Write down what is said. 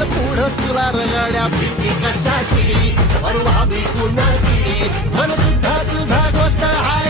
चल पुढं तुला रगड्या भीती कशाची परवा भी कुणाची मन सुद्धा तुझा गोष्ट हाय